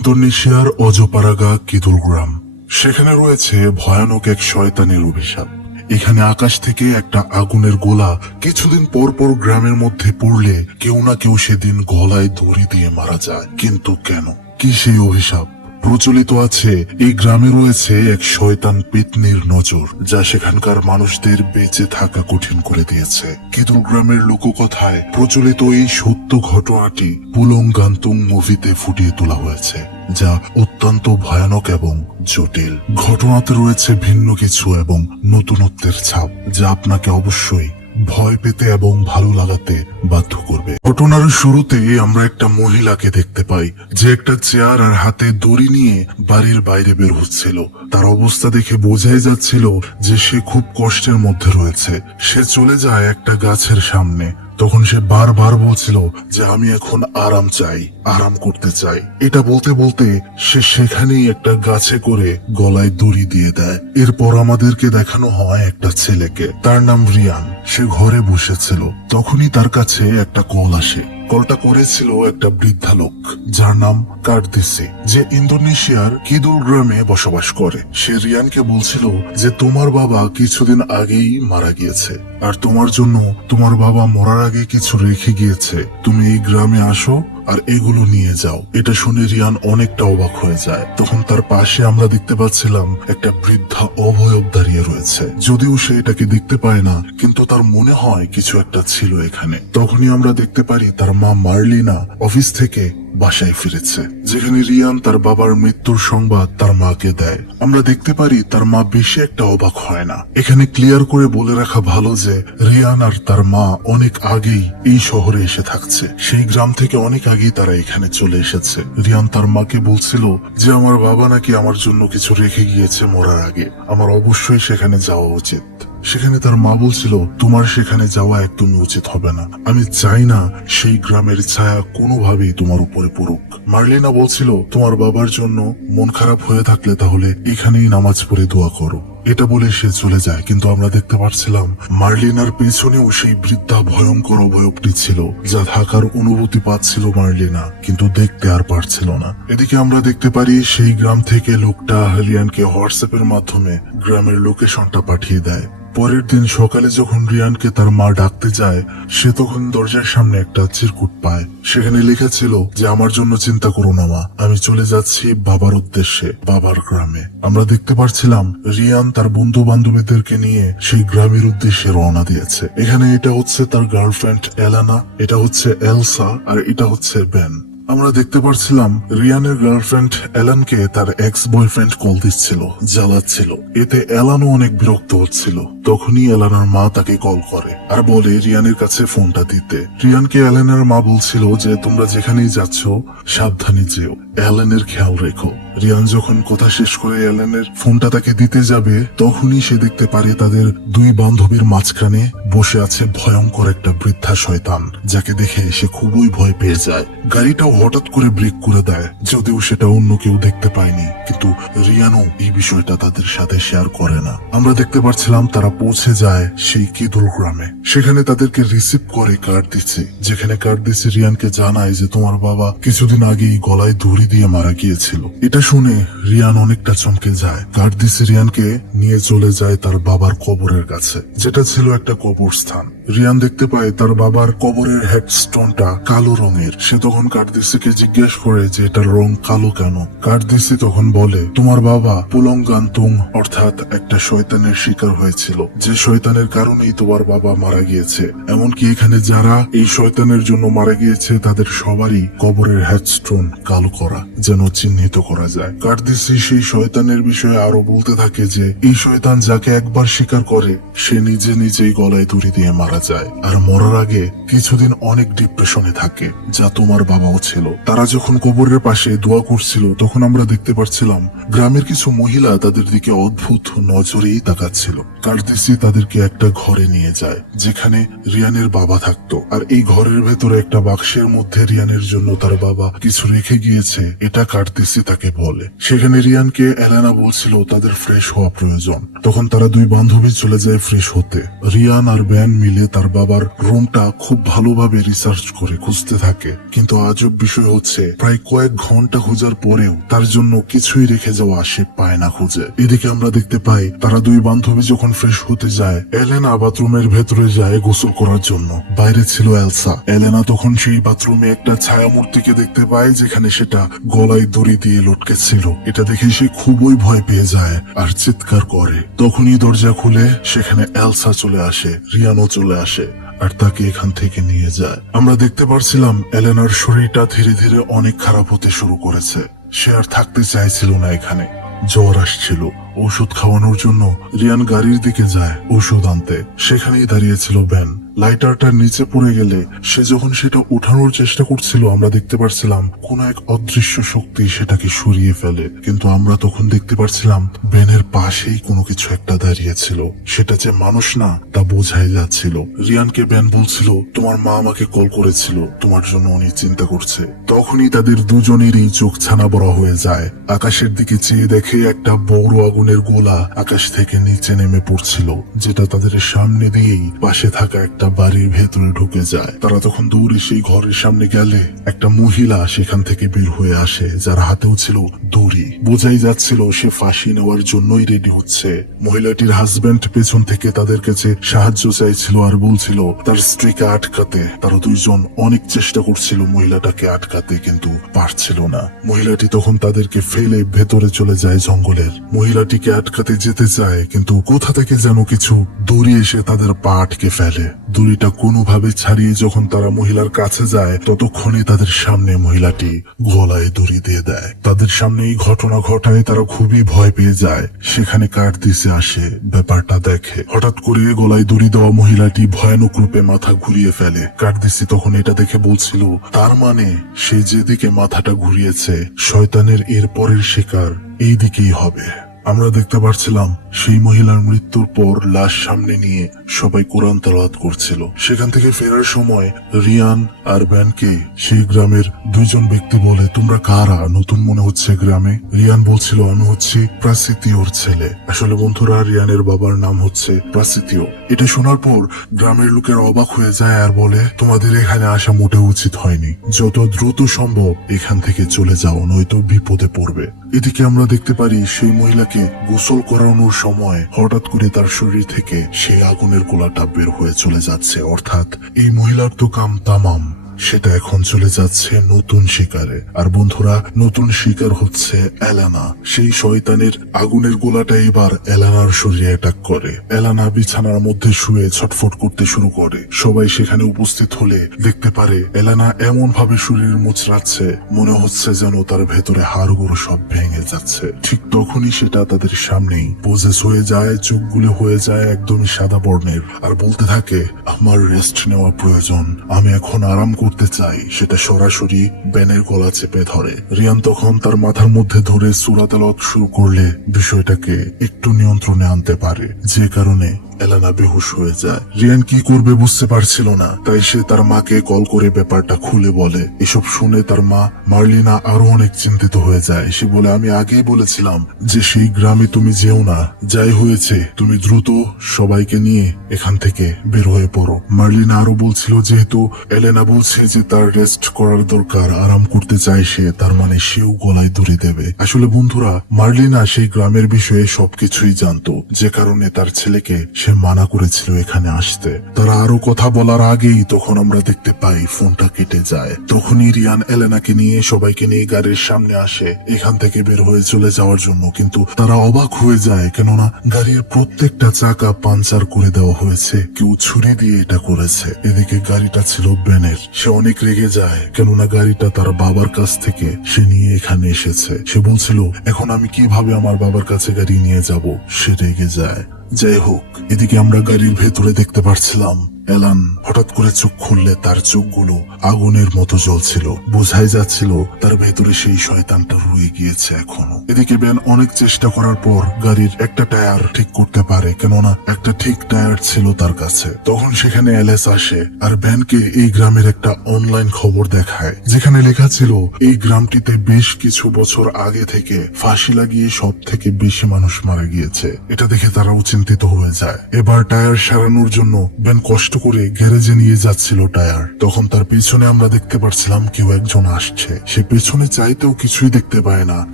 ইন্দোনেশিয়ার অজপারাগা কিদুল গ্রাম সেখানে রয়েছে ভয়ানক এক শয়তানের অভিশাপ। এখানে আকাশ থেকে একটা আগুনের গোলা কিছুদিন পর পর গ্রামের মধ্যে পড়লে কেউ না কেউ সেদিন গলায় দড়ি দিয়ে মারা যায়। কিন্তু কেন? কি সেই অভিশাপ? প্রচলিত আছে, এই গ্রামে রয়েছে এক শয়তান পেতনির নজর, যা সেখানকার মানুষদের বেঁচে থাকা কঠিন করে দিয়েছে। কিদুল গ্রামের লোককথায় প্রচলিত এই সত্য ঘটনাটি পুলং গান্তুং মুভিতে ফুটিয়ে তোলা হয়েছে, যা অত্যন্ত ভয়ানক এবং জটিল। ঘটনাতে রয়েছে ভিন্ন কিছু এবং নতুনত্বের ছাপ, যা আপনাকে অবশ্যই ভয় পেতে এবং ভালো লাগাতে বাধ্য করবে। ঘটনার শুরুতে আমরা একটা মহিলাকে দেখতে পাই, যে একটা চেয়ার আর হাতে দড়ি নিয়ে বাড়ির বাইরে বের হচ্ছিল। তার অবস্থা দেখে বোঝাই যাচ্ছিল যে সে খুব কষ্টের মধ্যে রয়েছে। সে চলে যায় একটা গাছের সামনে। তখন সে বারবার বলছিল যে আমি এখন আরাম চাই, আরাম করতে চাই। এটা বলতে বলতে সে সেখানেই একটা গাছে করে গলায় দড়ি দিয়ে দেয়। এরপর আমাদেরকে দেখানো হয় একটা ছেলেকে। তার নাম রিয়ান। সে ঘরে বসেছিল। তখনই তার কাছে একটা কল আসে। কলটা করেছিল একটা বৃদ্ধা লোক, যার নাম কার্দিসি, যে ইন্দোনেশিয়ার কিদুল গ্রামে বসবাস করে। সে রিয়ানকে বলছিল যে, তোমার বাবা কিছুদিন আগেই মারা গিয়েছে, আর তোমার জন্য তোমার বাবা মরার আগে কিছু রেখে গিয়েছে। তুমি এই গ্রামে আসো আর এগুলো নিয়ে যাও। এটা শুনে রিয়ান অনেকটা অবাক হয়ে যায়। তখন তার পাশে আমরা দেখতে পাচ্ছিলাম একটা বৃদ্ধা অবয়ব দাঁড়িয়ে রয়েছে। যদিও সে এটাকে দেখতে পায় না, কিন্তু তার মনে হয় কিছু একটা ছিল এখানে। তখনই আমরা দেখতে পারি তার মা মার্লিনা অফিস থেকে বাসায় ফিরেছে, যেখানে রিয়ান তার বাবার মৃত্যুর সংবাদ তার মাকে দেয়। আমরা দেখতে পারি তার মা বেশি একটা অবাক হয় না। এখানে ক্লিয়ার করে বলে রাখা ভালো যে, রিয়ান আর তার মা অনেক আগেই এই শহরে এসে থাকছে। সেই গ্রাম থেকে অনেক আগেই তারা এখানে চলে এসেছে। রিয়ান তার মাকে বলছিল যে, আমার বাবা নাকি আমার জন্য কিছু রেখে গিয়েছে মরার আগে। আমার অবশ্যই সেখানে যাওয়া উচিত। সেখানে তার মা বলছিল, তোমার সেখানে যাওয়া একদমই উচিত হবে না। আমি চাই না সেই গ্রামের ছায়া কোনোভাবেই তোমার উপরে পড়ুক। মার্লিনা বলছিল, তোমার বাবার জন্য মন খারাপ হয়ে থাকলে তাহলে এখানেই নামাজ পড়ে দোয়া করো। এটা বলে সে চলে যায়। কিন্তু আমরা দেখতে পাচ্ছিলাম মার্লিনার পেছনেও সেই বৃদ্ধা ভয়ঙ্কর অবয়বটি ছিল, যা থাকার অনুভূতি পাচ্ছিল মার্লিনা, কিন্তু দেখতে আর পারছিল না। এদিকে আমরা দেখতে পারি, সেই গ্রাম থেকে লোকটা রিয়ানকে হোয়াটসঅ্যাপের মাধ্যমে গ্রামের লোকেশনটা পাঠিয়ে দেয়। পরের দিন সকালে যখন রিয়ানকে তার মা ডাকতে যায়, সে তখন দরজার সামনে একটা চিরকুট পায়। সেখানে লেখা ছিল যে, আমার জন্য চিন্তা করো না, মা। আমি চলে যাচ্ছি বাবার উদ্দেশ্যে, বাবার গ্রামে। আমরা দেখতে পারছিলাম রিয়ান তার বন্ধু বান্ধবীদেরকে নিয়ে সেই গ্রামের উদ্দেশ্যে রওনা দিয়েছে। এখানে এটা হচ্ছে তার গার্লফ্রেন্ড এলানা, এটা হচ্ছে এলসা, আর এটা হচ্ছে বেন। আমরা দেখতে পারছিলাম রিয়ানের গার্লফ্রেন্ড অ্যালানকে তার এক্স বয়ফ্রেন্ড কল দিচ্ছিল, জ্বালাচ্ছিল। এতে অ্যালানও অনেক বিরক্ত হচ্ছিল। তখনই এলানার মা তাকে কল করে আর বলে রিয়ানের কাছে ফোনটা দিতে। রিয়ানকে অ্যালানের মা বলছিল যে, তোমরা যেখানেই যাচ্ছ, সাবধানে যেও। এলেনের খেয়াল রেখো। রিয়ান যখন কথা শেষ করে এলেনের ফোনটা তাকে দিতে যাবে, তখনই সে দেখতে পারে তাদের দুই বান্ধবীর মাঝখানে বসে আছে ভয়ঙ্কর একটা বৃদ্ধা শয়তান, যাকে দেখে সে খুবই ভয় পেয়ে যায়। গাড়িটাও হঠাৎ করে ব্রেক করে দেয়, যদিও সেটা অন্য কেউ দেখতে পায়নি। কিন্তু রিয়ানও এই বিষয়টা তাদের সাথে শেয়ার করে না। আমরা দেখতে পাচ্ছিলাম তারা পৌঁছে যায় সেই কিদুল গ্রামে। সেখানে তাদেরকে রিসিভ করে কার্ড দিচ্ছে, যেখানে কার্ড দিচ্ছে রিয়ানকে জানায় যে তোমার বাবা কিছুদিন আগেই গলায় দড়ি দিয়ে মারা গিয়েছিল। এটা শুনে রিয়ান অনেকটা চমকে যায়। কার্ড দিচ্ছে রিয়ানকে নিয়ে চলে যায় তার বাবার কবরের কাছে, যেটা ছিল একটা কবরস্থান। রিয়ান দেখতে পায় তার বাবার কবরের হেডস্টোনটা কালো রঙের। সে তখন কার্দিসিকে জিজ্ঞেস করে যে এটার রং কালো কেন? কার্দিসি তখন বলে, তোমার বাবা পুলঙ্গান্তুং অর্থাৎ একটা শয়তানের শিকার হয়েছিল। যে শয়তানের কারণেই তোমার বাবা মারা গিয়েছে। এমনকি এখানে যারা এই শয়তানের জন্য মারা গিয়েছে, তাদের সবারই কবরের হেডস্টোন কালো করা যেন চিহ্নিত করা যায়। কার্দিসি সেই শয়তানের বিষয়ে আরও বলতে থাকে যে, এই শয়তান যাকে একবার শিকার করে, সে নিজে নিজেই গলায় দড়ি দিয়ে মারা যায়। আর মরার আগে কিছুদিন অনেক ডিপ্রেশনে থাকে। যা তোমার বাবাও ছিল। তারা যখন কবরের পাশে দোয়া করছিল, তখন আমরা দেখতে পাচ্ছিলাম গ্রামের কিছু মহিলা তাদের দিকে অদ্ভুত নজরেই তাকাচ্ছিল। কার্দিসি তাদেরকে একটা ঘরে নিয়ে যায়, যেখানে রিয়ানের বাবা থাকতো। আর এই ঘরের ভেতরে একটা বাক্সের মধ্যে রিয়ানের জন্য তার বাবা কিছু রেখে গিয়েছে, এটা কার্দিসি তাকে বলে। সেখানে রিয়ানকে এলানা বলছিল, তাদের ফ্রেশ হওয়া প্রয়োজন। তখন তারা দুই বান্ধবী চলে যায় ফ্রেশ হতে। রিয়ান আর ব্যান মিলে তার বাবার রুমটা খুব ভালোভাবে রিসার্চ করে খুঁজতে থাকে। কিন্তু আজব বিষয় হচ্ছে, প্রায় কয়েক ঘণ্টা খোঁজার পরেও তার জন্য কিছুই রেখে যাওয়া সে পায় না খুঁজে। এদিকে আমরা দেখতে পাই, তারা দুই বান্ধবী যখন ফ্রেশ হতে যায়, এলেনা বাথরুমের ভেতরে যায় গোসল করার জন্য। বাইরে ছিল এলসা। এলেনা তখন সেই বাথরুমে একটা ছায়া মূর্তিকে দেখতে পায়, যেখানে সেটা গলায় দড়ি দিয়ে লটকে ছিল এটা দেখে সে খুবই ভয় পেয়ে যায় আর চিৎকার করে। তখনই দরজা খুলে সেখানে এলসা চলে আসে রিয়ানো চলে আসে আর তাকে এখান থেকে নিয়ে যায়। আমরা দেখতে পারছিলাম এলেনার শরীরটা ধীরে ধীরে অনেক খারাপ হতে শুরু করেছে। সে আর থাকতে চাইছিল না এখানে। জ্বর আসছিল। ওষুধ খাওয়ানোর জন্য রিয়ান গাড়ির দিকে যায় ওষুধ আনতে। সেখানেই দাঁড়িয়েছিল ব্যান লাইটারটা নিচে পড়ে গেলে সে যখন সেটা উঠানোর চেষ্টা করছিল, আমরা দেখতে পারছিলাম কোন এক অদৃশ্য শক্তি সেটাকে সরিয়ে ফেলে। কিন্তু আমরা তখন দেখতে পারছিলাম বেনের পাশেই কোনো কিছু একটা দাঁড়িয়েছিল সেটা যে মানুষ না, তা বোঝাই যাচ্ছিল। রিয়ানকে বেন বলছিল, তোমার মা আমাকে কল করেছিল, তোমার জন্য উনি চিন্তা করছে। তখনই তাদের দুজনেরই চোখ ছানা বড় হয়ে যায়। আকাশের দিকে চেয়ে দেখে একটা বড় আগুনের গোলা আকাশ থেকে নিচে নেমে পড়ছিল, যেটা তাদের সামনে দিয়েই পাশে থাকা একটা বাড়ির ভেতরে ঢুকে যায়। তারা তখন দৌড়ে সেই ঘরের সামনে গেলে একটা মহিলা সেখান থেকে বের হয়ে আসে, যার হাতেও ছিল দড়ি। বোঝাই যাচ্ছিল সে ফাঁসি নেওয়ার জন্যই রেডি হচ্ছে। মহিলাটির হাজবেন্ড পেছন থেকে তাদের কাছে সাহায্য চাইছিল আর বলছিল, তার স্ত্রীকে আটকাতে। তারা দুইজন অনেক চেষ্টা করছিল মহিলাটাকে আটকাতে, কিন্তু পারছিল না। মহিলাটি তখন তাদেরকে ফেলে ভেতরে চলে যায় জঙ্গলের। মহিলাটিকে আটকাতে যেতে চায়, কিন্তু কোথা থেকে যেন কিছু দড়ি এসে তাদের পা আটকে ফেলে। দড়িটা কোনোভাবে ছাড়িয়ে যখন তারা মহিলার কাছে যায়, ততক্ষণে তাদের সামনে মহিলাটি গলায় দড়ি দিয়ে দেয়। তাদের সামনে এই ঘটনা ঘটায় তারা খুবই ভয় পেয়ে যায়। সেখানে কাঠ দিছে আসে, ব্যাপারটা দেখে। হঠাৎ করে গলায় দড়ি দেওয়া মহিলাটি ভয়ানক রূপে মাথা ঘুরিয়ে ফেলে। কাঠদিসি তখন এটা দেখে বলছিল, তার মানে সে যেদিকে মাথাটা ঘুরিয়েছে, শয়তানের এর পরের শিকার এই দিকেই হবে। আমরা দেখতে পারছিলাম সেই মহিলার মৃত্যুর পর লাশ সামনে নিয়ে সবাই কোরআন তালাওয়াত করছিল। সেখান থেকে ফেরার সময় রিয়ান আর ব্যানকে সেই গ্রামের দুইজন ব্যক্তি বলে, তোমরা কারা? নতুন মনে হচ্ছে গ্রামে? রিয়ান বলছিল, আমি হচ্ছি প্রাসিতিওর ছেলে। আসলে বন্ধুরা, রিয়ানের বাবার নাম হচ্ছে প্রাসিতিও। এটা শোনার পর গ্রামের লোকের অবাক হয়ে যায় আর বলে, তোমাদের এখানে আসা মোটেও উচিত হয়নি। যত দ্রুত সম্ভব এখান থেকে চলে যাও, নয়তো বিপদে পড়বে। এদিকে আমরা দেখতে পারি সেই মহিলাকে গোসল করানোর সময় হঠাৎ করে তার শরীর থেকে সেই আগুনের গোলাটা বের হয়ে চলে যাচ্ছে। অর্থাৎ এই মহিলার তো কাম তামাম। সেটা এখন চলে যাচ্ছে নতুন শিকারে। আর বন্ধুরা, নতুন শিকার হচ্ছে এলানা। সেই শয়তানের আগুনের গোলাটা এবার এলানার শরীরে অ্যাটাক করে। এলানা বিছানার মধ্যে শুয়ে ছটফট করতে শুরু করে। সবাই সেখানে উপস্থিত হলে দেখতে পারে এলানা এমন ভাবে শরীর মুচড়াচ্ছে, মনে হচ্ছে যেন তার ভেতরে হাড়গুলো সব ভেঙে যাচ্ছে। ঠিক তখনই সেটা তাদের সামনেই পোজেস হয়ে যায়, চোখগুলো হয়ে যায় একদমই সাদা বর্ণের। আর বলতে থাকে, আমার রেস্ট নেওয়া প্রয়োজন। আমি এখন আরাম করতে চাই, সেটা সরাসরি ব্যানের গলা চেপে ধরে। রিয়ান তখন তার মাথার মধ্যে ধরে সুরাতালত শুরু করলে বিষয়টাকে একটু নিয়ন্ত্রণে আনতে পারে, যে কারণে এলানা বেহুশ হয়ে যায়। রিয়ান কি করবে বুঝতে পারছিল না। তাই সে তার মাকে কল করে ব্যাপারটা খুলে বলে। এসব শুনে তার মা মার্লিনা আরও অনেক চিন্তিত হয়ে যায়। সে বলে, আমি আগেই বলেছিলাম যে সেই গ্রামে তুমি যেও না। যাই হয়েছে, তুমি দ্রুত সবাইকে নিয়ে এখান থেকে বের হয়ে পড়ো। মার্লিনা আরও বলছিল, যেহেতু এলেনা বলছে যে তার রেস্ট করার দরকার, আরাম করতে চায় সে, তার মানে সেও গলায় দড়ি দেবে। আসলে বন্ধুরা, মার্লিনা সেই গ্রামের বিষয়ে সবকিছুই জানতো। যে কারণে তার ছেলেকে সে মানা করেছিল এখানে আসতে। তারা আরও কথা বলার আগেই তখন আমরা দেখতে পাই ফোনটা কেটে যায়। তখনই রিয়ান এলেনাকে নিয়ে সবাইকে নিয়ে গাড়ির সামনে আসে। এখান থেকে বের হয়ে চলে যাওয়ার জন্য। কিন্তু তারা অবাক হয়ে যায়, কেননা গাড়ির প্রত্যেকটা চাকা পাঞ্চার করে দেওয়া হয়েছে। কেউ ছুরি দিয়ে এটা করেছে। এদিকে গাড়িটা ছিল বেনের সে অনেক রেগে যায়, কেননা গাড়িটা তার বাবার কাছ থেকে সে নিয়ে এখানে এসেছে। সে বলছিল, এখন আমি কীভাবে আমার বাবার কাছে গাড়ি নিয়ে যাব? সে রেগে যায়। যাই হোক এদিকে আমরা গাড়ির ভেতরে দেখতে পারছিলাম। এলান হঠাৎ করে চোখ খুললে তার চোখগুলো আগুনের মতো জ্বলছিল। বোঝাই যাচ্ছিল তার ভেতরে সেই শয়তানটা রয়ে গিয়েছে এখনও। এদিকে ব্যান অনেক চেষ্টা করার পর গাড়ির একটা টায়ার ঠিক করতে পারে, কেননা একটা ঠিক টায়ার ছিল তার কাছে। তখন সেখানে এলএস আসে আর ব্যানকে এই গ্রামের একটা অনলাইন খবর দেখায়, যেখানে লেখা ছিল, এই গ্রামটিতে বেশ কিছু বছর আগে থেকে ফাঁসি লাগিয়ে সব থেকে বেশি মানুষ মারা গিয়েছে। এটা দেখে তারাও চিন্তিত হয়ে যায়। এবার টায়ার সারানোর জন্য ব্যান কষ্ট করে গ্যারেজে নিয়ে যাচ্ছিল টায়ার। তখন তার পেছনে আমরা দেখতে পারছিলাম কেউ একজন আসছে। সে পেছনে চাইতেও কিছুই দেখতে পায় না,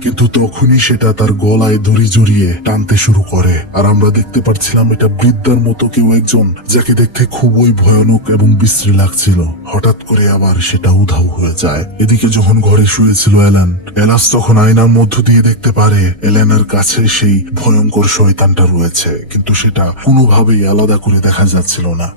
কিন্তু তখনই সেটা তার গলায় দড়ি জড়িয়ে টানতে শুরু করে। আর আমরা দেখতে পারছিলাম এটা বৃদ্ধার মতো কেউ একজন, যাকে দেখতে খুবই ভয়ানক এবং বিশ্রী লাগছিল। হঠাৎ করে আবার সেটা উধাও হয়ে যায়। এদিকে যখন ঘরে শুয়েছিল এলান এলাস তখন আয়নার মধ্য দিয়ে দেখতে পারে এলেনার কাছে সেই ভয়ঙ্কর শয়তানটা রয়েছে, কিন্তু সেটা কোনোভাবেই আলাদা করে দেখা যাচ্ছিল না।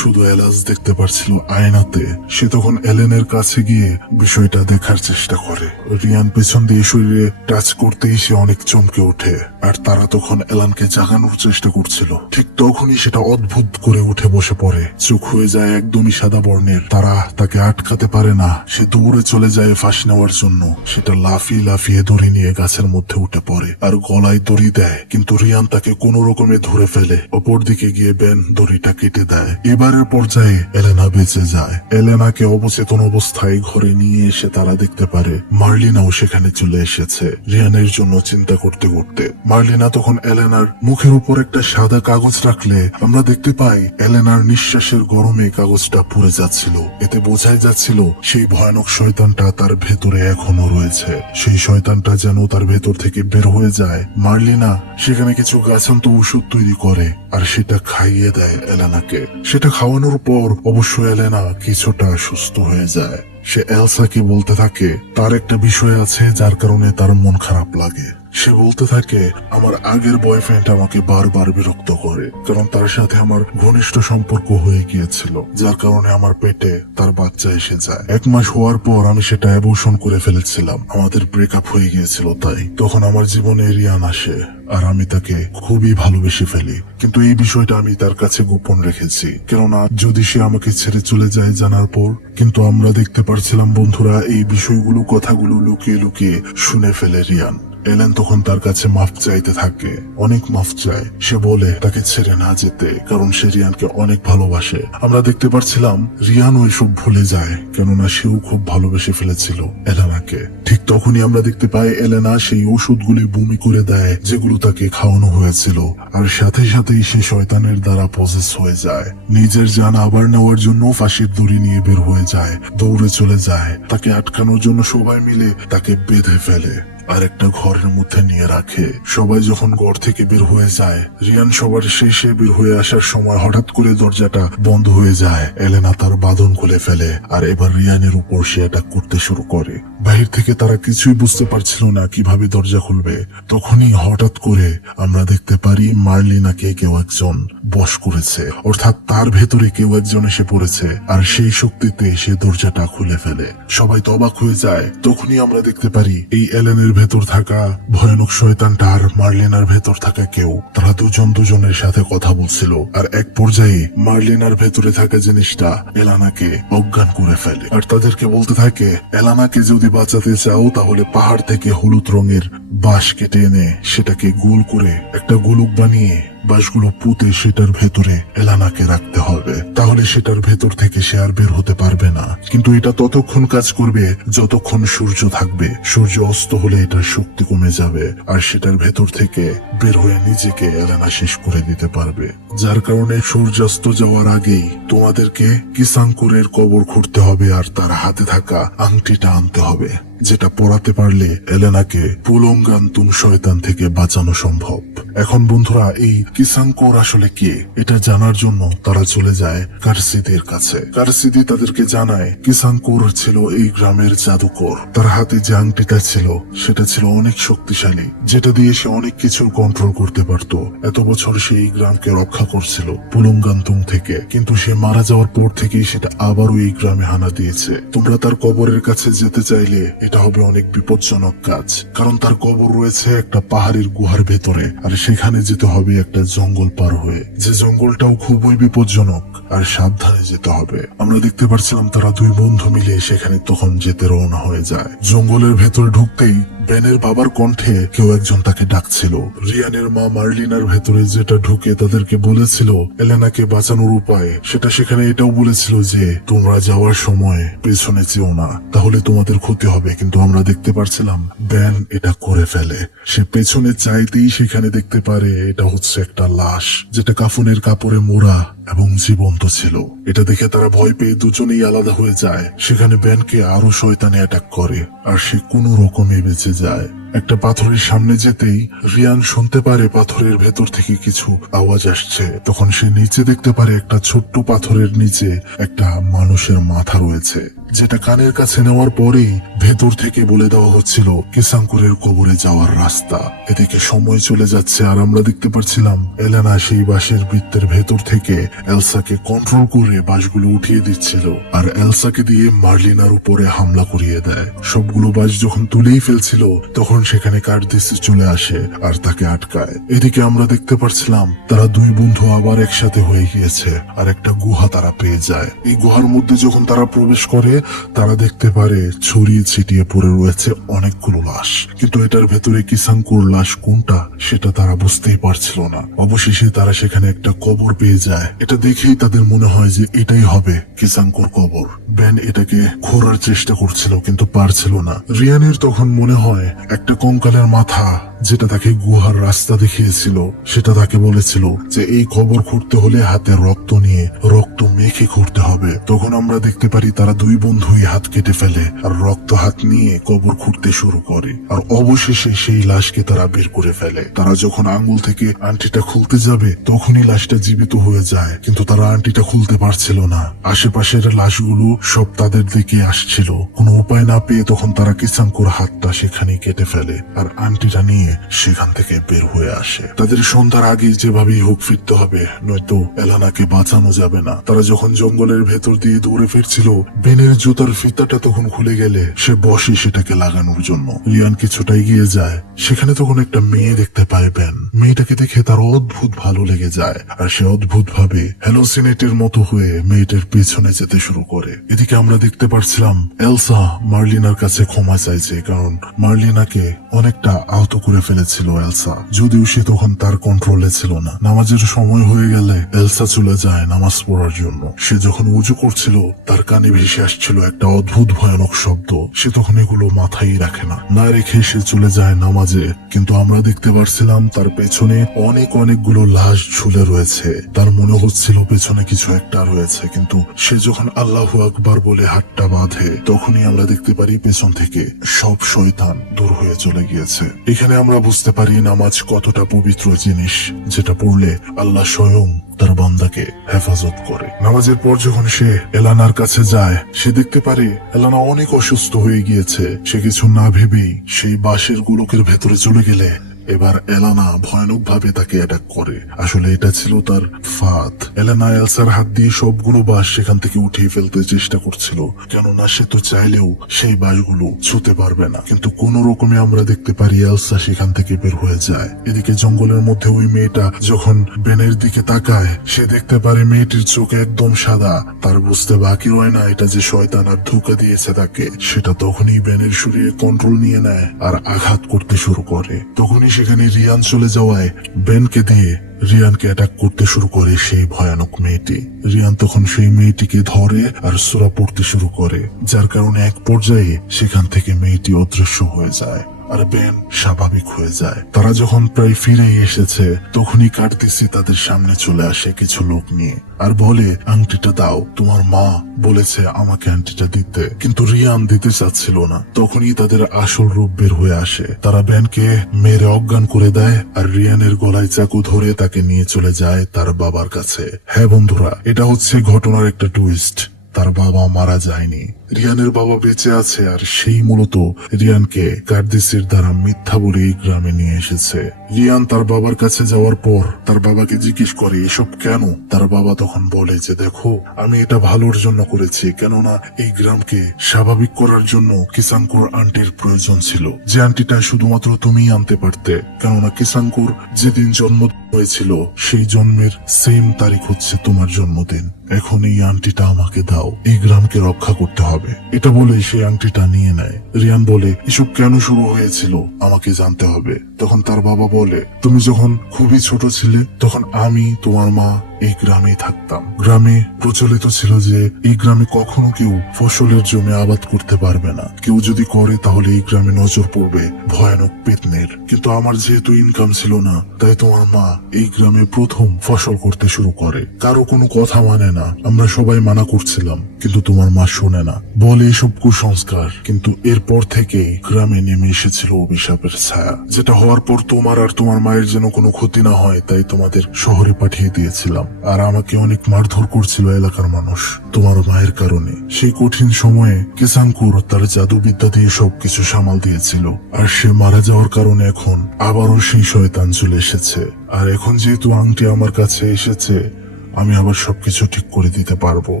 শুধু এলাস দেখতে পারছিল আয়নাতে। সে তখন এলেনের কাছে গিয়ে বিষয়টা দেখার চেষ্টা করে। রিয়ান পেছন দিয়ে শরীরে টাচ করতেই সে অনেক চমকে ওঠে, আর তারা তখন এলানকে জাগানোর চেষ্টা করছিল। ঠিক তখনই সেটা অদ্ভুত করে উঠে বসে পড়ে। চোখ হয়ে যায় একদমই সাদা বর্ণের। তারা তাকে আটকাতে পারে না। সে দৌড়ে চলে যায় ফাঁস নেওয়ার জন্য। সেটা লাফিয়ে লাফিয়ে দড়ি নিয়ে গাছের মধ্যে উঠে পড়ে, আর গলায় দড়ি দেয়। কিন্তু রিয়ান তাকে কোনো রকমে ধরে ফেলে। অপর দিকে গিয়ে বেন দড়িটা কেটে দেয়। এবারের পর্যায়ে এলেনা বেঁচে যায়। এলেনাকে অবচেতন অবস্থায় ঘরে নিয়ে এসে তারা দেখতে পারে, মার্লিনাও সেখানে চলে এসেছে, রিয়ানের জন্য চিন্তা করতে করতে। মার্লিনা তখন এলেনার মুখের উপর একটা সাদা কাগজ রাখলে আমরা দেখতে পাই এলেনার নিঃশ্বাসের গরমে কাগজটা পুড়ে যাচ্ছিল। এতে বোঝাই যাচ্ছিল সেই ভয়ানক শয়তানটা তার ভেতরে এখনও রয়েছে। সেই শয়তানটা যেন তার ভেতর থেকে বের হয়ে যায়। মার্লিনা সেখানে কিছু গাছান্ত ওষুধ তৈরি করে আর সেটা খাইয়ে দেয় এলেনাকে। সেটা খাওয়ানোর পর অবশ্য এলেনা কিছুটা সুস্থ হয়ে যায়। সে এলসাকে বলতে থাকে, তার একটা বিষয় আছে যার কারণে তার মন খারাপ লাগে। সে বলতে থাকে, আমার আগের বয়ফ্রেন্ড আমাকে বারবার বিরক্ত করে, কারণ তার সাথে আমার ঘনিষ্ঠ সম্পর্ক হয়ে গিয়েছিল, যার কারণে আমার পেটে তার বাচ্চা এসে যায়। এক মাস হওয়ার পর আমি সেটা অ্যাবর্শন করে ফেলেছিলাম। আমাদের ব্রেকআপ হয়ে গিয়েছিল তাই। তখন আমার জীবনে রিয়ান আসে, আর আমি তাকে খুবই ভালোবেসে ফেলি। কিন্তু এই বিষয়টা আমি তার কাছে গোপন রেখেছি। কেননা, যদি সে আমাকে ছেড়ে চলে যায় জানার পর, কিন্তু আমরা দেখতে পারছিলাম বন্ধুরা, এই বিষয়গুলো কথাগুলো লুকিয়ে লুকিয়ে শুনে ফেলে রিয়ান। এলেন তখন তার কাছে মাফ চাইতে থাকে। অনেক মাফ চায়। সে বলে, তাকে ছেড়ে না যেতে, কারণ সে রিয়ানকে অনেক ভালোবাসে। আমরা দেখতে পারছিলাম রিয়ানও এসব ভুলে যায়, কেননা সেও খুব ভালোবেসে ফেলেছিল এলেনাকে। ঠিক তখনই আমরা দেখতে পাই, এলেনা সেই ওষুধগুলি বমি করে দেয়, যেগুলো তাকে খাওয়ানো হয়েছিল। আর সাথে সাথেই সে শয়তানের দ্বারা পজেস হয়ে যায়। নিজের জান আবার নেওয়ার জন্য ফাঁসির দড়ি নিয়ে বের হয়ে যায়, দৌড়ে চলে যায়। তাকে আটকানোর জন্য সবাই মিলে তাকে বেঁধে ফেলে। আর একটা ঘরের মধ্যে নিয়ে রাখে। সবাই যখন ঘর থেকে বের হয়ে যায়, রিয়ান সবার শেষে বের হয়ে আসার সময় হঠাৎ করে দরজাটা বন্ধ হয়ে যায়। এলেনা তার বাঁধন খুলে ফেলে, আর এবার রিয়ানের উপর সে অ্যাটাক করতে শুরু করে। বাহির থেকে তারা কিছুই বুঝতে পারছিল না কীভাবে দরজা খুলবে। তখনই হঠাৎ করে আমরা দেখতে পারি মার্লিনাকে কেউ একজন বশ করেছে। অর্থাৎ তার ভেতরে কেউ একজন এসে পড়েছে, আর সেই শক্তিতে সে দরজাটা খুলে ফেলে। সবাই তো অবাক হয়ে যায়। তখনই আমরা দেখতে পারি এই এলেনের ভেতর থাকা ভয়ানক শয়তানটা আর মার্লিনার ভেতর থাকা কেউ। তারা দুজন দুজনের সাথে কথা বলছিল আর এক পর্যায়ে মার্লিনার ভেতরে থাকা জিনিসটা এলানাকে অজ্ঞান করে ফেলে। আর তাদেরকে বলতে থাকে, এলানাকে যদি বাঁচাতে চাও তাহলে পাহাড় থেকে হলুদ রঙের বাঁশ কেটে এনে সেটাকে গোল করে একটা গোলক বানিয়ে বাঁশগুলো পুঁতে সেটার ভেতরে এলানাকে রাখতে হবে। তাহলে সেটার ভেতর থেকে সে আর বের হতে পারবে না। কিন্তু এটা ততক্ষণ কাজ করবে যতক্ষণ সূর্য থাকবে। সূর্য অস্ত হলে এটার শক্তি কমে যাবে, আর সেটার ভেতর থেকে বের হয়ে নিজেকে এলানা শেষ করে দিতে পারবে। যার কারণে সূর্যাস্ত যাওয়ার আগেই তোমাদেরকে কিসাঙ্কুরের কবর খুঁড়তে হবে আর তার হাতে থাকা আংটিটা আনতে হবে, যেটা পড়াতে পারলে এলেনাকে পুলঙ্গান্তুম শয়তান থেকে বাঁচানো সম্ভব। এখন বন্ধুরা, এই কিসাঙ্কোর আসলে কে? এটা জানার জন্য তারা চলে যায় কারসিদের কাছে। কারসিদি তাদেরকে জানায় কিসাঙ্কোর ছিল এই গ্রামের জাদুকর। তার হাতে যে আংটিটা ছিল, সেটা ছিল অনেক শক্তিশালী, যেটা দিয়ে সে অনেক কিছু কন্ট্রোল করতে পারত। এত বছর সে এই গ্রামকে রক্ষা করছিল পুলঙ্গান্তুম থেকে, কিন্তু সে মারা যাওয়ার পর থেকেই সেটা আবারও এই গ্রামে হানা দিয়েছে। তোমরা তার কবরের কাছে যেতে চাইলে এটা হবে অনেক বিপজ্জনক কাজ, কারণ তার কবর রয়েছে একটা পাহাড়ের গুহার ভেতরে, আর সেখানে যেতে হবে একটা জঙ্গল পার হয়ে। যে জঙ্গলটাও খুবই বিপজ্জনক, আর সাবধানে যেতে হবে। আমরা দেখতে পাচ্ছিলাম তারা দুই বন্ধু মিলে সেখানে তখন যেতে রওনা হয়ে যায়। জঙ্গলের ভেতরে ঢুকতেই বেনের বাবার কণ্ঠে কেউ একজন তাকে ডাকছিল। রিয়ানের মা মার্লিনার ভেতরে যেটা ঢুকে তাদেরকে বলেছিল, এলেনাকে বাঁচানোর উপায়, সেটা সেখানে এটাও বলেছিল যে, তোমরা যাওয়ার সময় পেছনে চেও না, তাহলে তোমাদের ক্ষতি হবে। কিন্তু আমরা দেখতে পারছিলাম, ব্যান এটা করে ফেলে। সে পেছনে চাইতেই সেখানে দেখতে পারে, এটা হচ্ছে একটা লাশ, যেটা কাফনের কাপড়ে মোড়া। এবং জীবন্ত ছিল। এটা দেখে তারা ভয় পেয়ে দুজনেই আলাদা হয়ে যায়। সেখানে ব্যানকে আরও শয়তানে অ্যাটাক করে, আর সে কোনো রকমে বেঁচে যায়। একটা পাথরের সামনে যেতেই রিয়ান শুনতে পারে পাথরের ভেতর থেকে কিছু আওয়াজ আসছে। তখন সে নিচে দেখতে পারে একটা ছোট্ট পাথরের নিচে একটা মানুষের মাথা রয়েছে। যেটা কানের কাছে নেওয়ার পরেই ভেতর থেকে বলে দেওয়া হচ্ছিল কিসাঙ্কুরের কবরে যাওয়ার রাস্তা। এদিকে সময় চলে যাচ্ছে আর আমরা দেখতে পাচ্ছিলাম এলেনা সেই বাসের বৃত্তের ভেতর থেকে এলসাকে কন্ট্রোল করে বাসগুলো উঠিয়ে দিচ্ছিল আর এলসাকে দিয়ে মার্লিনার উপরে হামলা করিয়ে দেয়। সবগুলো বাস যখন তুলেই ফেলছিল, তখন সেখানে কার্দিসি চলে আসে আর তাকে আটকায়। এদিকে আমরা দেখতে পাচ্ছিলাম তারা দুই বন্ধু আবার একসাথে হয়ে গিয়েছে আর একটা গুহা তারা পেয়ে যায়। এই গুহার মধ্যে যখন তারা প্রবেশ করে তারা দেখতে পারে ছড়িয়ে ছিটিয়ে পড়ে রয়েছে অনেকগুলো লাশ। কিন্তু এটার ভেতরে কিসাঙ্কুর লাশ কোনটা, সেটা তারা বুঝতেই পারছিল না। অবশেষে তারা সেখানে একটা কবর পেয়ে যায়। এটা দেখেই তাদের মনে হয় যে এটাই হবে কিসাঙ্কুর কবর। ব্যান এটাকে ঘোরার চেষ্টা করছিল, কিন্তু পারছিল না। রিয়ানের তখন মনে হয় একটা কঙ্কালের মাথা যেটা তাকে গুহার রাস্তা দেখিয়েছিল, সেটা তাকে বলেছিল যে এই খবর খুঁড়তে হলে হাতে রক্ত নিয়ে রক্ত মেখে খুঁড়তে হবে। তখন আমরা দেখতে পারি তারা দুই বন্ধুই হাত কেটে ফেলে আর রক্ত হাত নিয়ে কবর খুঁড়তে শুরু করে। আর অবশেষে সেই লাশকে তারা বের করে ফেলে। তারা যখন আঙ্গুল থেকে আংটিটা খুলতে যাবে, তখনই লাশটা জীবিত হয়ে যায়। কিন্তু তারা আংটিটা খুলতে পারছিল না। আশেপাশের লাশগুলো সব তাদের দিকে আসছিল। কোনো উপায় না পেয়ে তখন তারা কিসাঙ্কুর হাতটা সেখানে কেটে ফেলে। আর আংটিটা নিয়ে সেখান থেকে বের হয়ে আসে। তাদের সন্ধ্যার আগে যেভাবেই হোক ফিরতে হবে, নয়তো এলানাকে বাঁচানো যাবে না। তারা যখন জঙ্গলের ভেতর দিয়ে দৌড়ে ফিরছিল, বেনের জুতার ফিতাটা তখন খুলে গেলে সে বসে সেটাকে লাগানোর জন্য। রিয়ান কিছুটা এগিয়ে যায়, সেখানে তখন একটা মেয়ে দেখতে পায় বেন। মেয়েটাকে দেখে তার অদ্ভুত ভালো লেগে যায়, আর সে অদ্ভুত ভাবে হ্যালোসিনেটের মতো হয়ে মেয়েটার পেছনে যেতে শুরু করে। এদিকে আমরা দেখতে পারছিলাম এলসা মার্লিনার কাছে ক্ষমা চাইছে, কারণ মার্লিনাকে অনেকটা আহত করে ফেলেছিল এলসা। যদিও সে তখন তার কন্ট্রোলে ছিল না। নামাজের সময় হয়ে গেলে এলসা চলে যায় নামাজ পড়ার জন্য। সে যখন উজু করছিল, তার কানে ভেসে আসছিল একটা অদ্ভুত ভয়ানক শব্দ। সে তখন এগুলো মাথায় রাখে না। না রেখে সে চলে যায় নামাজে। কিন্তু আমরা দেখতে পারছিলাম তার পেছনে অনেক অনেকগুলো লাশ ঝুলে রয়েছে। তার মনে হচ্ছিল পেছনে কিছু একটা রয়েছে। কিন্তু সে যখন আল্লাহ আকবার বলে হাতটা বাঁধে, তখনই আমরা দেখতে পারি পেছন থেকে সব শয়তান দূর হয়ে চলে গিয়েছে। এখানে আমরা বুঝতে পারি নামাজ কতটা পবিত্র জিনিস যেটা পড়লে আল্লাহ স্বয়ং তার বান্দাকে হেফাজত করে। নামাজের পর যখন সে এলানার কাছে যায়, সে দেখতে পারে এলানা অনেক অসুস্থ হয়ে গিয়েছে। সে কিছু না ভেবেই সেই বাঁশের গুলোকের ভেতরে চলে গেলে এবার এলানা ভয়ানক ভাবে তাকে অ্যাটাক করে। আসলে এটা ছিল তার ফাঁদ। এলানা এলসার হাত দিয়ে সবগুলো বাঁশ সেখান থেকে উঠিয়ে ফেলতে চেষ্টা করছিল। কেননা সে তো চাইলেও সেই বাঁশগুলো ছুতে পারবে না। কিন্তু কোন রকমে আমরা দেখতে পারি এলসা সেখান থেকে বের হয়ে যায়। এদিকে জঙ্গলের মধ্যে ওই মেয়েটা যখন বেনের দিকে তাকায়, সে দেখতে পারে মেয়েটির চোখ একদম সাদা। তার বুঝতে বাকি রয় না এটা যে শয়তান আর ধোকা দিয়েছে তাকে। সেটা তখনই বেনের শরীরে কন্ট্রোল নিয়ে নেয় আর আঘাত করতে শুরু করে। তখনই সেখানে রিয়ান চলে যাওয়ায় বেনকে দিয়ে রিয়ানকে অ্যাটাক করতে শুরু করে সেই ভয়ানক মেয়েটি। রিয়ান তখন সেই মেয়েটিকে ধরে আর সোরা পড়তে শুরু করে, যার কারণে এক পর্যায়ে সেখান থেকে মেয়েটি অদৃশ্য হয়ে যায়। আর বেন স্বাভাবিক হয়ে যায়। তারা যখন প্রায় ফিরেই এসেছে, তখনই কার্তিসি তাদের সামনে চলে আসে কিছু লোক নিয়ে আর বলে, আংটিটা দাও, তোমার মা বলেছে আমাকে আংটিটা দিতে। কিন্তু রিয়ান দিতে চাচ্ছিল না। তখনই তাদের আসল রূপ বের হয়ে আসে। তারা ব্যানকে মেরে অজ্ঞান করে দেয় আর রিয়ানের গলায় চাকু ধরে তাকে নিয়ে চলে যায় তার বাবার কাছে। হ্যাঁ বন্ধুরা, এটা হচ্ছে ঘটনার একটা টুইস্ট তার বাবা মারা যায়নি। রিয়ানের বাবা বেঁচে আছে আর সেই মূলত রিয়ানকে কার্দিসের দ্বারা মিথ্যা বলে এই গ্রামে নিয়ে এসেছে। রিয়ান তার বাবার কাছে যাওয়ার পর তার বাবাকে জিজ্ঞেস করে, এসব কেন? তার বাবা তখন বলে যে, দেখো, আমি এটা ভালোর জন্য করেছি, কেননা এই গ্রামকে স্বাভাবিক করার জন্য কিসাঙ্কুর আন্টির প্রয়োজন ছিল। যে আন্টিটা শুধুমাত্র তুমিই আনতে পারতে, কেননা কিসাঙ্কুর যেদিন জন্ম হয়েছিল, সেই জন্মের সেম তারিখ হচ্ছে তোমার জন্মদিন। এখন এই আন্টিটা আমাকে দাও, এই গ্রামকে রক্ষা করতে হবে। এটা বলে সে আংটিটা নিয়ে নেয়। রিয়ান বলে, এসব কেন শুরু হয়েছিল? আমাকে জানতে হবে। তখন তার বাবা বলে, তুমি যখন খুবই ছোট ছিলে, তখন আমি, তোমার মা এই গ্রামেই থাকতাম। গ্রামে প্রচলিত ছিল যে, এই গ্রামে কখনো কেউ ফসলের জমি আবাদ করতে পারবে না। কেউ যদি করে, তাহলে এই গ্রামে নজর পড়বে ভয়ানক পেতনের। কিন্তু আমার যেহেতু ইনকাম ছিল না, তাই তোমার মা এই গ্রামে প্রথম ফসল করতে শুরু করে। কারও কোনো কথা মানে না। আমরা সবাই মানা করছিলাম, কিন্তু তোমার মা শোনে না। বলে এসব কুসংস্কার, কিন্তু এরপর থেকে গ্রামে নেমে এসেছিল অভিশাপের ছায়া। যেটা হওয়ার পর তোমার আর তোমার মায়ের যেন কোনো ক্ষতি না হয়, তাই তোমাদের শহরে পাঠিয়ে দিয়েছিলাম। আর আমাকে অনেক মারধর করছিল এলাকার মানুষ তোমার মায়ের কারণে। সেই কঠিন সময়ে কিসাঙ্কুর তার জাদুবিদ্যা দিয়ে সবকিছু সামাল দিয়েছিল, আর সে মারা যাওয়ার কারণে এখন আবারও সেই শয়তান চলে এসেছে। আর এখন যেহেতু আংটি আমার কাছে এসেছে, আমি আবার সবকিছু ঠিক করে দিতে পারব।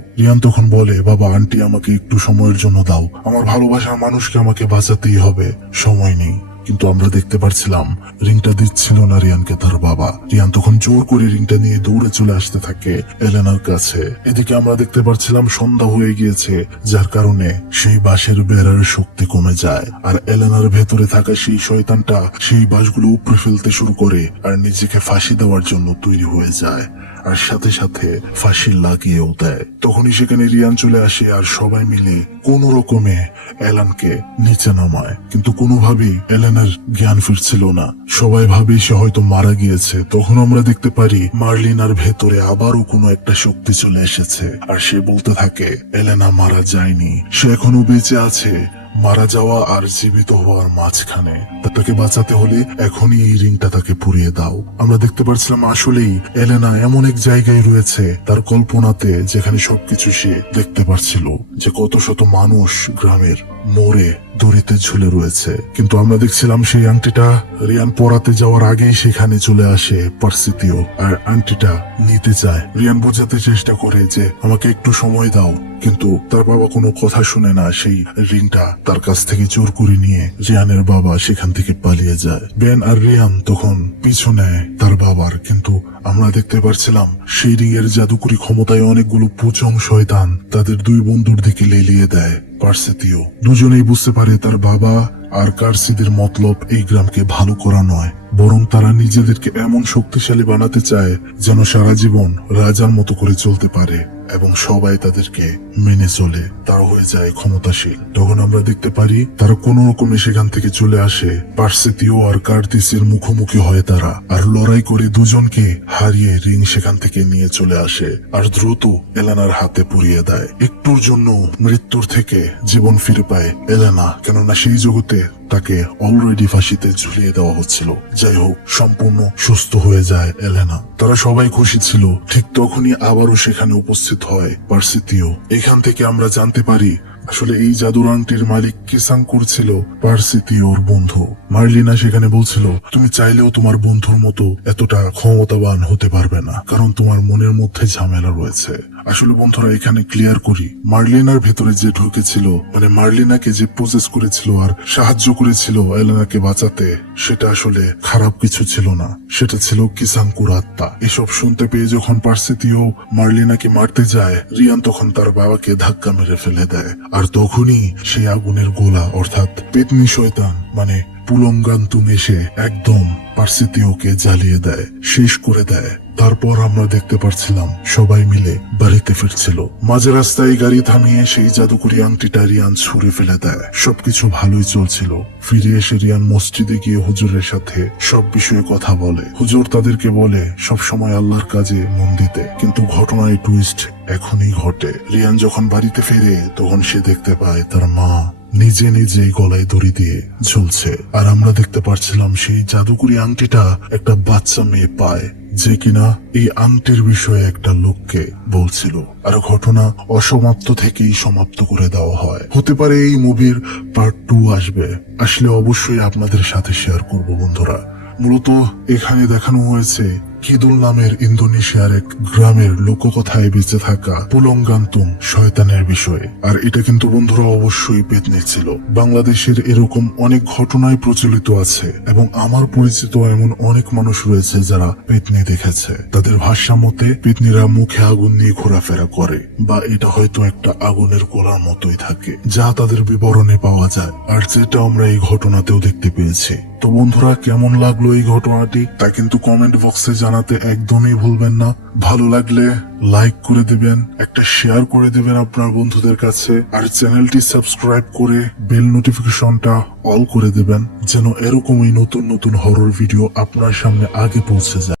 রিয়ান তখন বলে, বাবা, আন্টি, আমাকে একটু সময়ের জন্য দাও। আমার ভালোবাসার মানুষকে আমাকে বাঁচাতেই হবে। সময় নেই। কিন্তু আমরা দেখতে পারছিলাম, রিংটা দিচ্ছিল না রিয়ানকে তার বাবা। রিয়ান তখন জোর করে রিংটা নিয়ে দৌড়ে চলে আসতে থাকে এলেনার কাছে। এদিকে আমরা দেখতে পারছিলাম সন্ধ্যা হয়ে গিয়েছে, যার কারণে সেই বাঁশের বেড়ার শক্তি কমে যায়। আর এলেনার ভেতরে থাকা সেই শয়তানটা সেই বাঁশগুলো উপড়ে ফেলতে শুরু করে, আর নিজেকে ফাঁসি দেওয়ার জন্য তৈরি হয়ে যায়। আর সাথে সাথে ফাঁসি লাগিয়েও দেয়। তখনই সেখানে রিয়ান চলে আসে আর সবাই মিলে কোন রকমে এলানকে নিচে নামায়। কিন্তু কোনোভাবেই এলেনের জ্ঞান ফিরছিল না। সবাই ভাবে সে হয়তো মারা গিয়েছে। তখন আমরা দেখতে পারি মার্লিনার ভেতরে আবারও কোনো একটা শক্তি চলে এসেছে। আর সে বলতে থাকে, এলেনা মারা যায়নি। সে এখনও বেঁচে আছে। মারা যাওয়া আর জীবিত হওয়ার মাঝখানে তাকে বাঁচাতে হলে এখনই এই রিংটা তাকে পুড়িয়ে দাও। আমরা দেখতে পাচ্ছিলাম আসলেই এলেনা এমন এক জায়গায় রয়েছে, তার কল্পনাতে যেখানে সবকিছু সে দেখতে পারছিল, যে কত শত মানুষ গ্রামের মোড়ে দড়িতে ঝুলে রয়েছে। কিন্তু আমরা দেখছিলাম সেই আংটিটা রিয়ান পরাতে যাওয়ার আগেই সেখানে চলে আসে পার্সিতিও, আর আংটিটা নিতে চায়। রিয়ান বোঝাতে চেষ্টা করে যে, আমাকে একটু সময় দাও। কিন্তু তার বাবা কোনো কথা শুনে না সেই রিংটা তার কাছ থেকে চোর করে নিয়ে রিয়ানের বাবা সেখান থেকে পালিয়ে যায়। বেন আর রিয়ান তখন পিছু নেয় তার বাবার, কিন্তু আমরা দেখতে পারছিলাম সেই রিং এর জাদুকরি ক্ষমতায় অনেকগুলো পুচং শয়তান তাদের দুই বন্ধুর দিকে লেলিয়ে দেয়, পার্সেতিও। দুজনেই বুঝতে পারে তার বাবা আর কার্সিদের মতলব এই গ্রামকে ভালো করা নয়, বরং তারা নিজেদেরকে এমন শক্তিশালী বানাতে চায় যেন সারা জীবন রাজার মতো করে চলতে পারে। এবং সবাই তাদেরকে মেনে চলে। তারা হয়ে যায় ক্ষমতাশীল। তখন আমরা দেখতে পারি, তারা কোনো রকমে সেখান থেকে চলে আসে। পার্সেতিও আর কার্তিসের মুখোমুখি হয় তারা। আর লড়াই করে দুজনকে হারিয়ে রিং সেখান থেকে নিয়ে চলে আসে। আর দ্রুত এলানার হাতে পুড়িয়ে দেয়। একটুর জন্য মৃত্যুর থেকে জীবন ফিরে পায় এলানা। কেননা সেই জগতে তাকে অলরেডি ফাঁসিতে ঝুলিয়ে দেওয়া হচ্ছিল। যাই হোক, সম্পূর্ণ সুস্থ হয়ে যায় এলেনা। তারা সবাই খুশি ছিল। ঠিক তখনই আবারও সেখানে উপস্থিত হয় পার্সিতিও। এখান থেকে আমরা জানতে পারি, আসলে এই জাদুর আংটির মালিক কিসাঙ্কুর ছিল? পার্সিতিওর বন্ধু। মার্লিনা সেখানে বলছিল, তুমি চাইলেও তোমার বন্ধুর মতো এতটা ক্ষমতাবান হতে পারবে না, কারণ তোমার মনের মধ্যে ঝামেলা রয়েছে। আসলে বন্ধুরা, এখানে ক্লিয়ার করি। মার্লিনার ভেতরে যে ঢুকেছিল মানে মার্লিনাকে যে প্রসেস করেছিল আর সাহায্য করেছিল এলেনাকে বাঁচাতে, সেটা আসলে খারাপ কিছু ছিল না। সেটা ছিল কিসাঙ্কুর আত্মা। এসব শুনতে পেয়ে যখন পার্সিতিও মার্লিনাকে মারতে যায়, রিয়ান তখন তার বাবাকে ধাক্কা মেরে ফেলে দেয়। আর তখনই সেই আগুনের গোলা, অর্থাৎ পেতনি শয়তান মানে পুলঙ্গান্তুম এসে একদম পার্সিতিওকে জ্বালিয়ে দেয়, শেষ করে দেয়। তারপর আমরা দেখতে পারছিলাম সবাই মিলে বাড়িতে ফিরছিল। মাঝে রাস্তায় গাড়ি থামিয়ে সেই জাদুকরি আংটিটা রিয়ান ছুঁড়ে ফেলে দেয়। সবকিছু ভালোই চলছিল। ফিরে এসে রিয়ান মসজিদে গিয়ে হুজুরের সাথে সব বিষয়ে কথা বলে। হুজুর তাদেরকে বলে, সব সময় আল্লাহর কাজে মন দিতে। কিন্তু ঘটনায় টুইস্ট এখনই ঘটে। রিয়ান যখন বাড়িতে ফেরে, তখন সে দেখতে পায় তার মা নিজে নিজে গলায় দড়ি দিয়ে ঝুলছে। আর আমরা দেখতে পারছিলাম সেই জাদুকরি আংটিটা একটা বাচ্চা মেয়ে পায়। যে কিনা এই আংটির বিষয়ে একটা লোককে বলছিল। আর ঘটনা অসমাপ্ত থেকেই সমাপ্ত করে দেওয়া হয়। হতে পারে এই মুভির পার্ট টু আসবে। আসলে অবশ্যই আপনাদের সাথে শেয়ার করব বন্ধুরা। মূলত এখানে দেখানো হয়েছে কিদুল নামের ইন্দোনেশিয়ার এক গ্রামের লোককথায় বেঁচে থাকা পুলঙ্গান্তুম শয়তানের বিষয়ে। আর এটা কিন্তু বন্ধুরা অবশ্যই পেতনি ছিল। বাংলাদেশের এরকম অনেক ঘটনায় প্রচলিত আছে এবং আমার পরিচিত এমন অনেক মানুষ রয়েছে যারা পেতনি দেখেছে। তাদের ভাষ্য মতে পেতনিরা মুখে আগুন নিয়ে ঘোরাফেরা করে বা এটা হয়তো একটা আগুনের গোলার মতোই থাকে, যা তাদের বিবরণে পাওয়া যায়। আর যেটা আমরা এই ঘটনাতেও দেখতে পেয়েছি। তো বন্ধুরা, কেমন লাগল এই ঘটনাটি? তা কিন্তু কমেন্ট বক্সে জানাতে একদমই ভুলবেন না। ভালো লাগলে লাইক করে দেবেন, একটা শেয়ার করে দেবেন আপনার বন্ধুদের কাছে, আর চ্যানেলটি সাবস্ক্রাইব করে বেল নোটিফিকেশনটা অল করে দেবেন, যেন এরকমই নতুন নতুন হরর ভিডিও আপনার সামনে আগে পৌঁছে যায়।